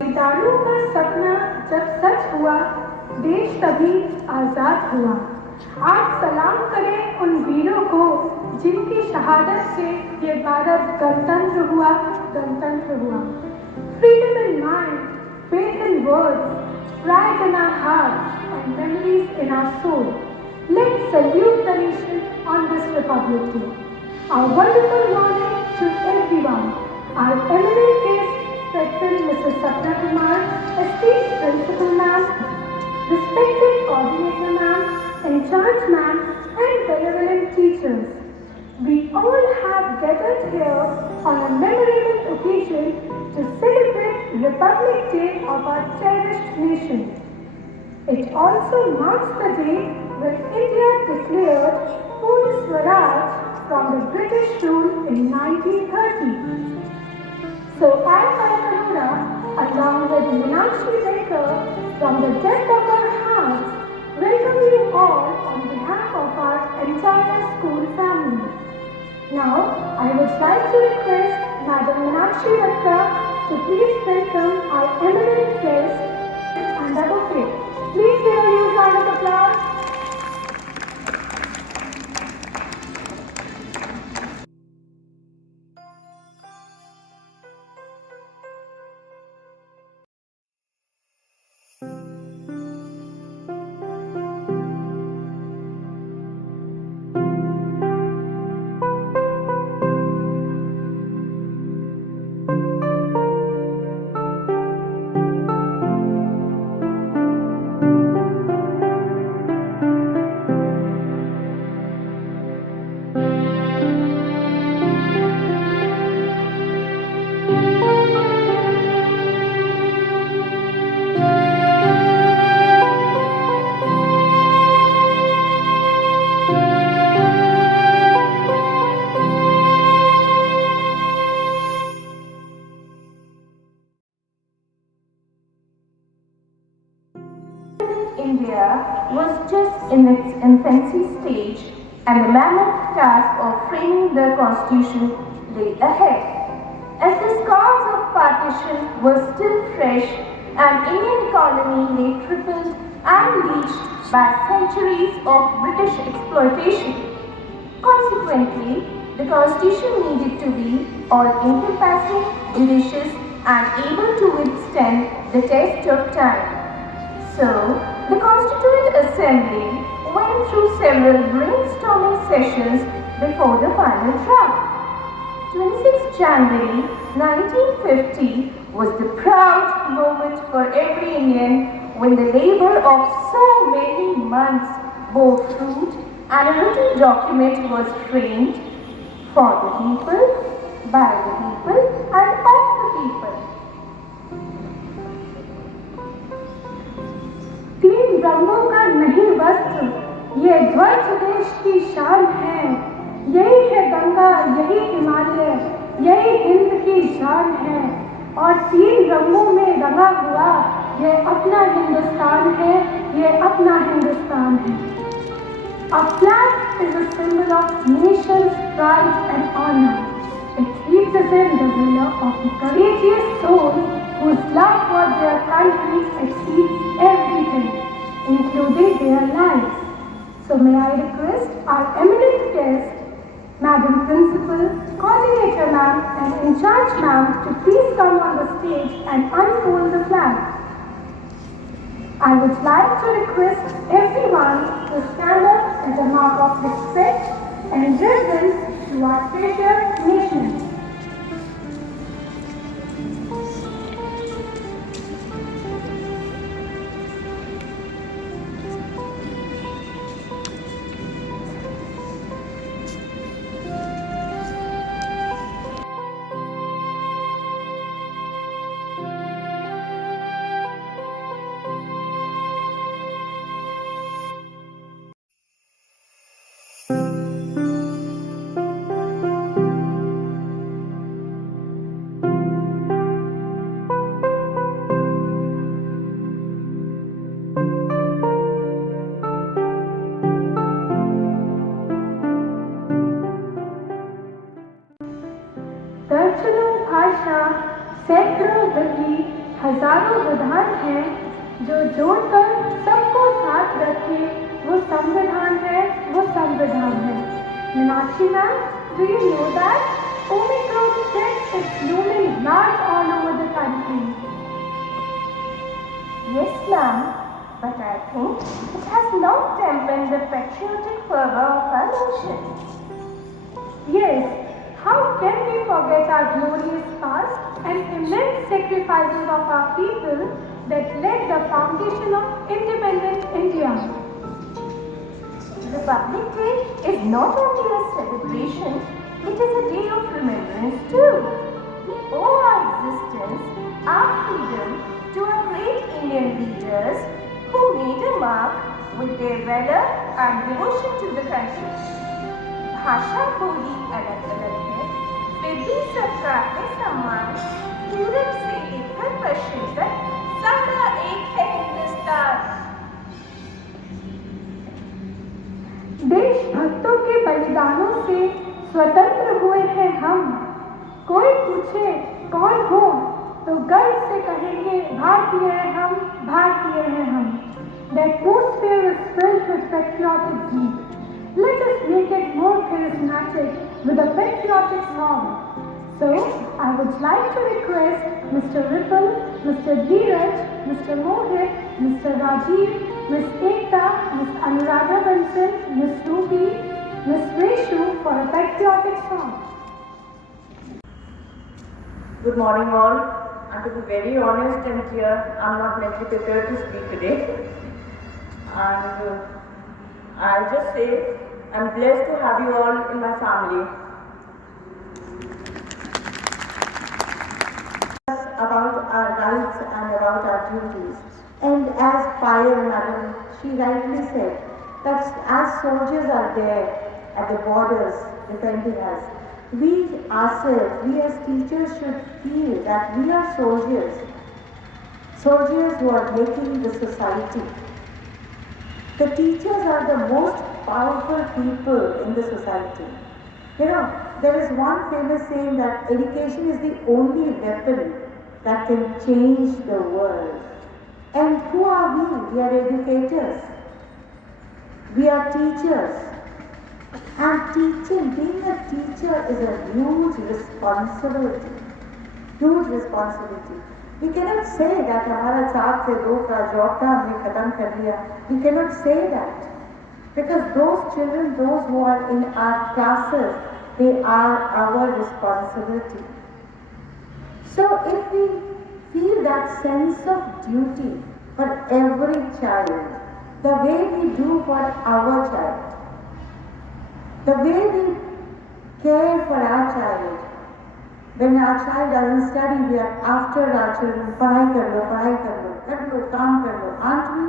खिलाड़ियों का सपना जब सच हुआ, देश तभी आजाद हुआ। आज सलाम करें उन वीरों को जिनकी शहादत से ये भारत गणतंत्र हुआ, गणतंत्र हुआ। Freedom in mind, faith in words, pride in our hearts and memories in our soul. Let's salute the nation on this Republic Day. Our wonderful morning to everyone. Our eminent guest, Secretary Mrs. Sapna Kumar, esteemed Principal Ma'am, respected Coordinator Ma'am, in charge Ma'am, and benevolent teachers. We all have gathered here on a memorable occasion to celebrate Republic Day of our cherished nation. It also marks the day when India declared full Swaraj from the British rule in 1930. So I, Arora, along with Meenakshi Baker, from the depth of our hearts, welcome you all on behalf of our entire school family. Now, I would like to request Madam Meenakshi Baker to please welcome our eminent guest and the bouquet. Please give a huge round of applause. India was just in its infancy stage and the mammoth task of framing the constitution lay ahead. As the scars of partition were still fresh and Indian economy lay crippled and bleached by centuries of British exploitation. Consequently, the constitution needed to be all-encompassing, judicious and able to withstand the test of time. So, the Constituent Assembly went through several brainstorming sessions before the final draft. 26 January 1950 was the proud moment for every Indian when the labor of so many months bore fruit and a written document was framed for the people, by the people and of the people. तीन रंगों का नहीं वस्त्र, ये ध्वज देश की शान है। यही है गंगा, यही हिमालय, यही हिंद की जान है। और तीन रंगों में रंगा हुआ ये अपना हिंदुस्तान है, ये अपना हिंदुस्तान है। A flag is a symbol of nation's pride and honor. It represents the valor of the courageous souls whose love for their country exceeds everything, including their lives. So may I request our eminent guest, Madam Principal, Coordinator Ma'am and In Charge Ma'am to please come on the stage and unfold the flag. I would like to request everyone to stand up as a mark of respect and reverence to our treasured nation. दर्जनों भाषा, सैकड़ों विधि, हजारों विधान हैं जो जोड़कर सबको साथ रखे वो संविधान है, वो संविधान है। Meenakshi ma'am, do you know that Omicron threat is looming large all over the country? Yes, ma'am, but I think it has not dampened the patriotic fervor of our nation. Yes, how can we forget our glorious past and immense sacrifices of our people that led the foundation of independent India? Republic Day is not only a celebration, it is a day of remembrance too. We owe our existence, our freedom to our great Indian leaders who made a mark with their valor and devotion to the country. भाषा बोली अलग अलग है, फिर भी सबका है सम्मान। पूरब से लेकर पश्चिम तक सबका एक है हिंदुस्तान। देशभक्तों के बलिदानों से स्वतंत्र हुए हैं हम। कोई पूछे कौन हो तो गर्व से कहेंगे भारतीय हैं हम, भारतीय हैं हम। The atmosphere is filled with patriotic zeal. Let us make it more charismatic with a patriotic song. So, I would like to request Mr. Ripple, Mr. Dheeraj, Mr. Mohit, Mr. Rajiv, Ms. Ekta, Ms. Anuradha Bansal, Ms. Ruby, Ms. Reshu for a patriotic song. Good morning all. And to be very honest and clear, I'm not mentally prepared to speak today. And I'll just say, I'm blessed to have you all in my family. About our rights and about our duties. And as Fire Madam, she rightly said, that as soldiers are there at the borders defending us, we ourselves, we as teachers should feel that we are soldiers. Soldiers who are making the society. The teachers are the most powerful people in the society. You know, there is one famous saying that education is the only weapon that can change the world. And who are we? We are educators. We are teachers. And teaching, being a teacher is a huge responsibility. Huge responsibility. We cannot say that हमारा 4 से 2 का job था हमने खत्म कर लिया. We cannot say that. Because those children, those who are in our classes, they are our responsibility. So if we feel that sense of duty for every child, the way we do for our child, the way we care for our child, when our child doesn't study, we are after our children, padhai kar lo, kaam kar lo, aren't we?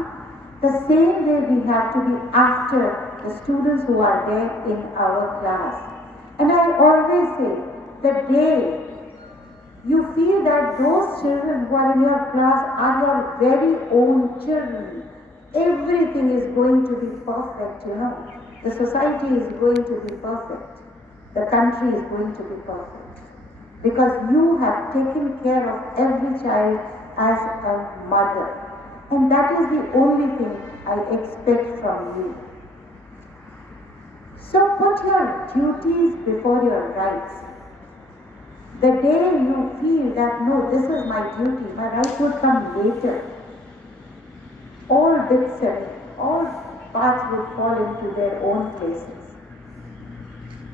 The same way we have to be after the students who are there in our class. And I always say, the day you feel that those children who are in your class are your very own children, everything is going to be perfect, you know. The society is going to be perfect. The country is going to be perfect. Because you have taken care of every child as a mother. And that is the only thing I expect from you. So put your duties before your rights. The day you feel that, no, this is my duty, my rights would come later. All bits and all parts would fall into their own places.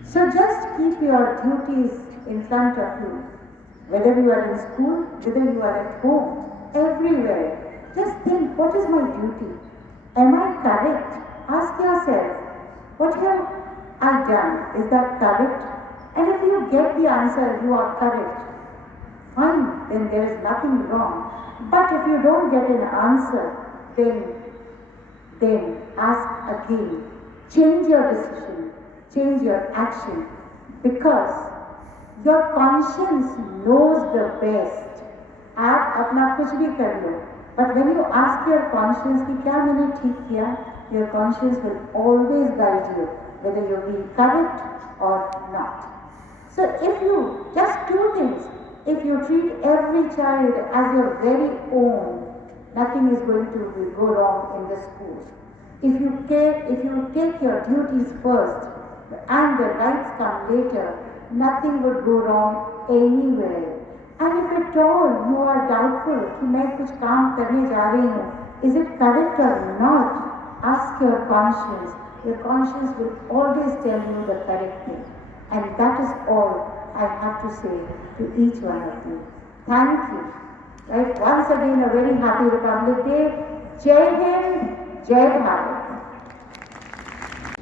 So just keep your duties in front of you. Whether you are in school, whether you are at home, everywhere. Just think, what is my duty? Am I correct? Ask yourself, what have I done? Is that correct? And if you get the answer, you are correct, fine, then there is nothing wrong. But if you don't get an answer, then ask again. Change your decision, change your action, because your conscience knows the best. आप अपना कुछ भी कर लो, but when you ask your conscience कि क्या मैंने ठीक किया, your conscience will always guide you whether you're being correct or not. So if you just two things, if you treat every child as your very own, nothing is going to go wrong in the schools. If you take your duties first and the rights come later, nothing would go wrong anywhere. And if at all you are doubtful कि मैं कुछ काम करने जा रही हूँ, is it correct or not? Ask your conscience. Your conscience will always tell you the correct thing. And that is all I have to say to each one of you. Thank you. Right? Once again, a very happy Republic Day. Jai Hind, Jai Bharat.